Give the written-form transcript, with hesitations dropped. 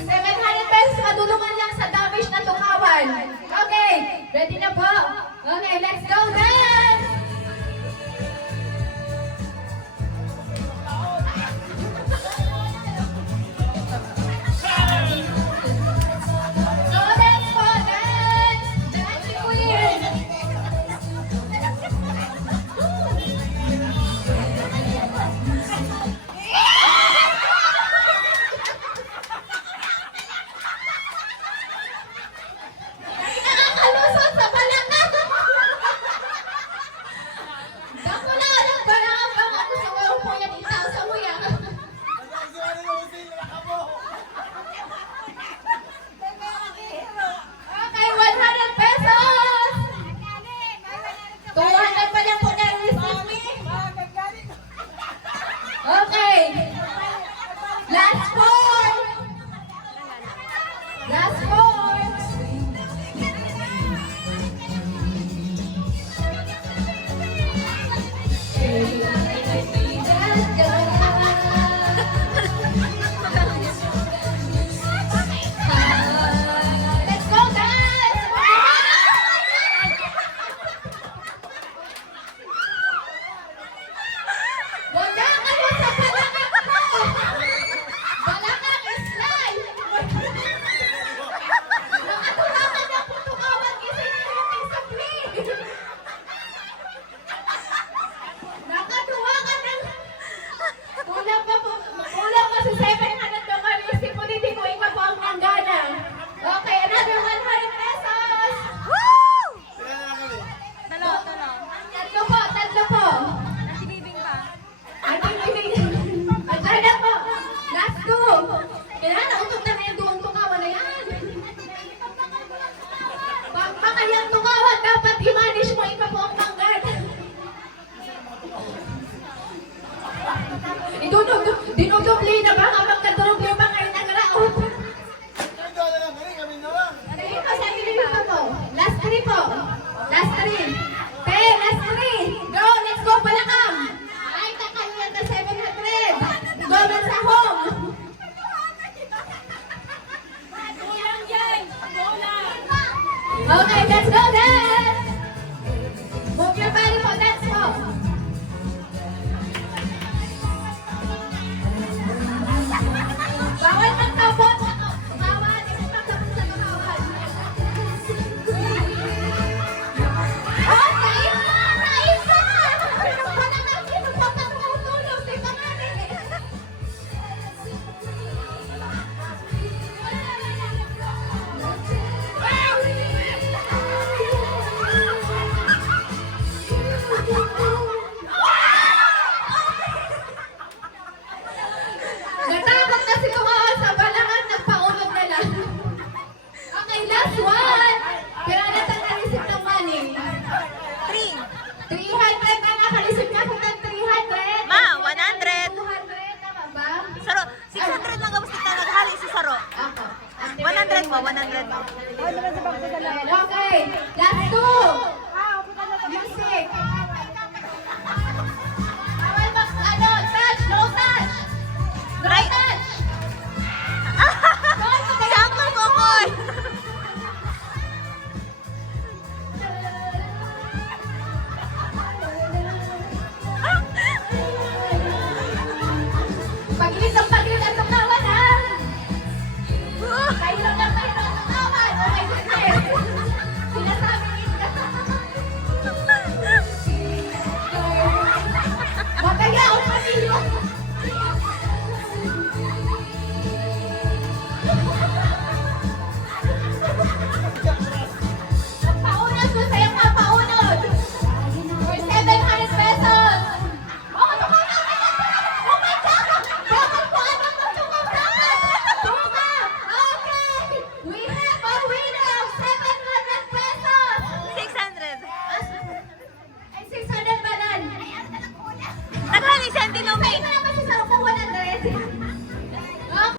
700 pesos madulungan lang sa damage na tukawan. Okay, ready na po? Okay, let's go dance! Go dance po, dance! Dance queen! Nakakalusot sa balakang! Dako na alam ko na ang mga gusto ko yung po yan itaw sa muya. Okay, 100 pesos! 200 pa lang po na receive me. Okay. Last four. Last four. Let's go, guys! Wala kayo sa balakang ko! Balakang is live! Nakatulangan na po tukawan kasi natin sa play! Nakatulangan na! Kulang pa sa 700 na marisip po dito ko ikaw po ang manggana. Okay, another 100 pesos! Tatlo po! Ay na po! Last two! Kailangan nautot na yung duwang tukawan na yan. Baka yung tukawan, dapat i-manage mo ikaw po ang manggana. Dinudubli na ba kapag kadurubli pa ngayon ang raot? Sige po, sa tingin pa po. Last three po. Last three. Okay, last three. Go, let's go, balakang. Ay, kakaluan na 700. Doon sa home. Okay, let's go, dance. Move your body po, dance po. Bawal magtapon. Bawal. Ito magtapon sa tukawan. Oh, naisa! Ano ba naman? Sino po ang tumutulong? Di ba nga natakot na si tukawan sa balangan ng paunod na lang. Okay, last one. Pero natin na-receive ng money. 300 na nakareceive na po ng 300. Ma, 100. 200, tama ba? Saro, 600 lang gabos kita naghali si Saro. Ako. 100 mo, 100 mo. Okay, last two. Music. Bawal mag, touch, no touch. No Right. touch. Si Uncle Kokoy. Paglit ang tukawan, ha? Pahirap ang tukawan. Oh my goodness. Sinasabi niya. Makayaw pa ninyo. Paunod ko sa'yo ka, paunod. For 700 pesos. Oh, tukawan! Oh my God! Bakit po ano ang tukawan? Tukawan! Okay! We have